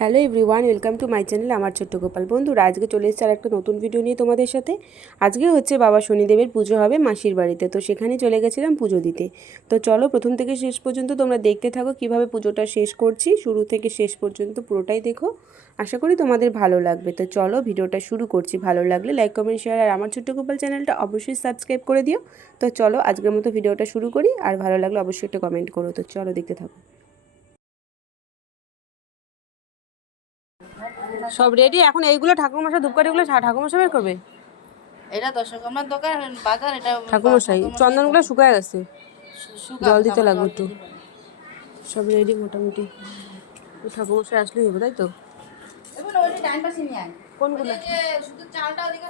Hello everyone welcome to my channel আমার ছোট্ট গোপাল বন্ধুরা। আজকে চলে এসেছে আর একটা নতুন ভিডিও নিয়ে তোমাদের সাথে। আজকে হচ্ছে বাবা শনিদেবের পুজো হবে মাসির বাড়িতে, তো সেখানে চলে গেছিলাম পুজো দিতে। তো চলো প্রথম থেকে শেষ পর্যন্ত তোমরা দেখতে থাকো কীভাবে পুজোটা শেষ করছি। শুরু থেকে শেষ পর্যন্ত পুরোটাই দেখো। আশা করি তোমাদের ভালো লাগবে। তো চলো ভিডিওটা শুরু করছি। ভালো লাগলে লাইক কমেন্ট শেয়ার আর আমার ছোট্ট গোপাল চ্যানেলটা অবশ্যই সাবস্ক্রাইব করে দিও। তো চলো আজকের মতো ভিডিওটা শুরু করি। আর ভালো লাগলে অবশ্যই একটা কমেন্ট করো। তো চলো দেখতে থাকো। সব রেডি এখন এইগুলো ঠাকুরমশাই ধূপকাঠিগুলো ঠাকুরমশাই বের করবে? এটা দশকর্মার দোকান বাজার এটা ঠাকুরমশাই চন্দনগুলো শুকায় গেছে। জল দিতে লাগবে একটু। সব রেডি মোটামুটি। ঠাকুরমশাই আসলেই হবে তাই তো? এবার ওই যে ডাইন পাশে নিয়ে আয়। কোনগুলো? ওই যে শুধু চালটা ওদিকে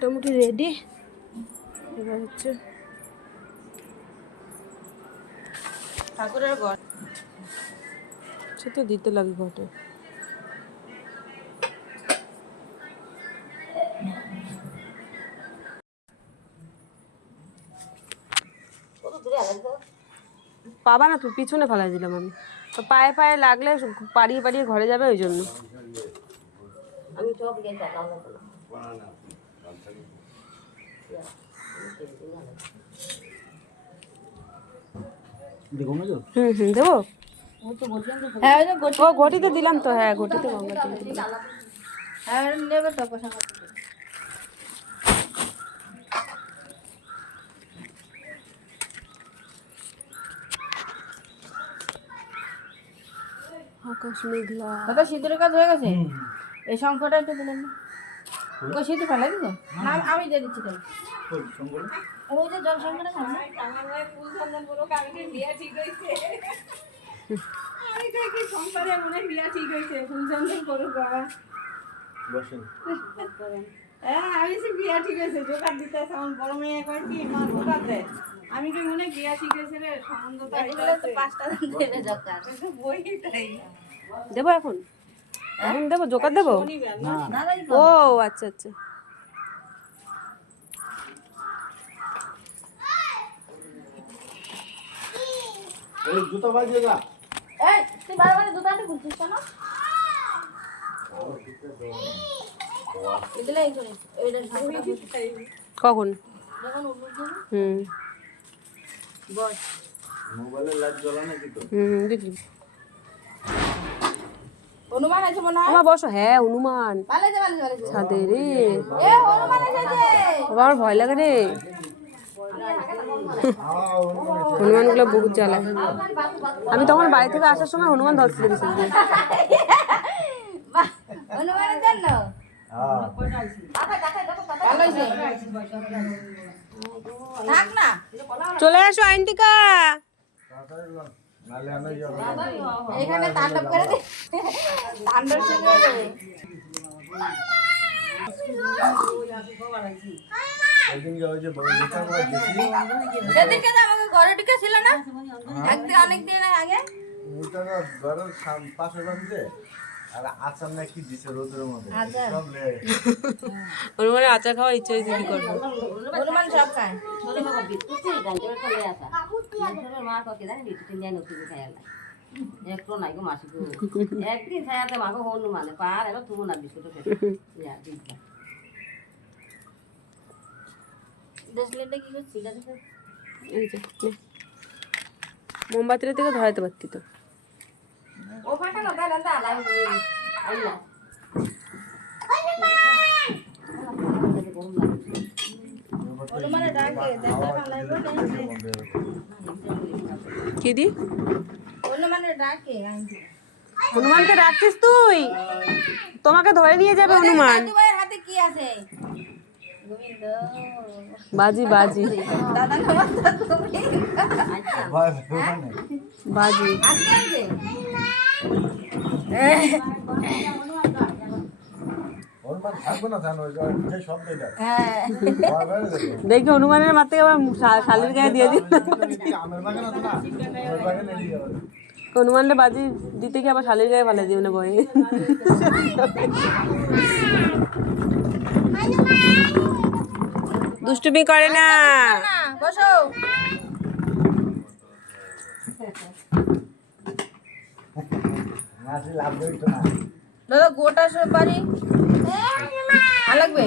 মোটামুটি রেডি এবার হচ্ছে ঠাকুরের ঘর। সে তো দিতে লাগে ঘটে পাবা না তুই পিছনে ফেলাই দিলাম আমি। তো পায়ে পায়ে লাগলে পাড়িয়ে পাড়িয়ে ঘরে যাবে ওই জন্য। হুম হুম দেবো হ্যাঁ ও ঘটিতে দিলাম তো হ্যাঁ ঘটিতে গঙ্গা হ্যাঁ নেবে তো পয়সা আকাশ মেঘলা। দাদা সিঁদুরের কাজ হয়ে গেছে? এই সংখ্যাটা একটু দিলেন না? ফেলাই না আমি- আমি দিয়ে দিচ্ছি তাহলে। ওই যে জল শঙ্করটা খান আমি সে বিয়া ঠিক আছে জোগাড় দিতে আছে আমার বড় মেয়ে কয় কি মা জোগাড় দে আমি কি মনে হয় বিয়া ঠিক আছে রে? সম্বন্ধ তো পাঁচটা দেবে দরকার বইটাই। দেবো এখন? এখন দেবো জোকার দেবো? ও আচ্ছা আচ্ছা। জুতো বাজিয়ে যা। এই তুই বারবার দোকানটা খুলছিস কেন? এগুলো এই করে এইটা ঠাকুরটা খুলছিস। কখন? হুম। বস। মোবাইলের লাইট জ্বলা নাকি তো হুম হুম, দেখি। হনুমান আছে মনে হয়? আমার বসো। হ্যাঁ হনুমান। ভালো আছে ভালো আছে ছাদে রে। আমার ভয় লাগে রে। হনুমানগুলো বহুত জ্বালায়। আমি তখন বাড়ি থেকে আসার সময় হনুমান ধরছিল বিশেষ করে হনুমানের জন্য? চলে আসো যাব। এখানে তাণ্ডব করে সেদিনকে আমাকে ঘরে ঢুকেছিল না একদিন অনেক দিন আগে। ওইটা না ঘরের পাশে বাড়িতে আর আচার না কি দিছে রোদের মধ্যে আচার? খাওয়ার ইচ্ছে হয়েছে কি করব হনুমান সব খায় একটু নাই গো মাসি গো একদিন ছায়াতে মাকে হনু মানে পার এবার তুমি না বিস্কুট খেতে। ইয়া দিদা ব্রেসলেটটা কি করছিস? এই যে মোমবাতিটা থেকে ধরাইতে পারতি তো। কি দি? হনুমানকে ডাকছিস তুই? তোমাকে ধরে নিয়ে যাবে হনুমান। হাতে কি আছে? বাজি বাজি। বাজি। হ্যাঁ দেখি হনুমানের মাথায় আবার শালির গায়ে দিয়ে দিই হনুমানটা বাজি দিতে গিয়ে আবার শালের গায়ে ভালো দিও না ভয়ে দুষ্টুমি করে না। না বসো মাসি লাভ হইতো না। দাদা গোটা সব বাড়ি। ভালো লাগবে?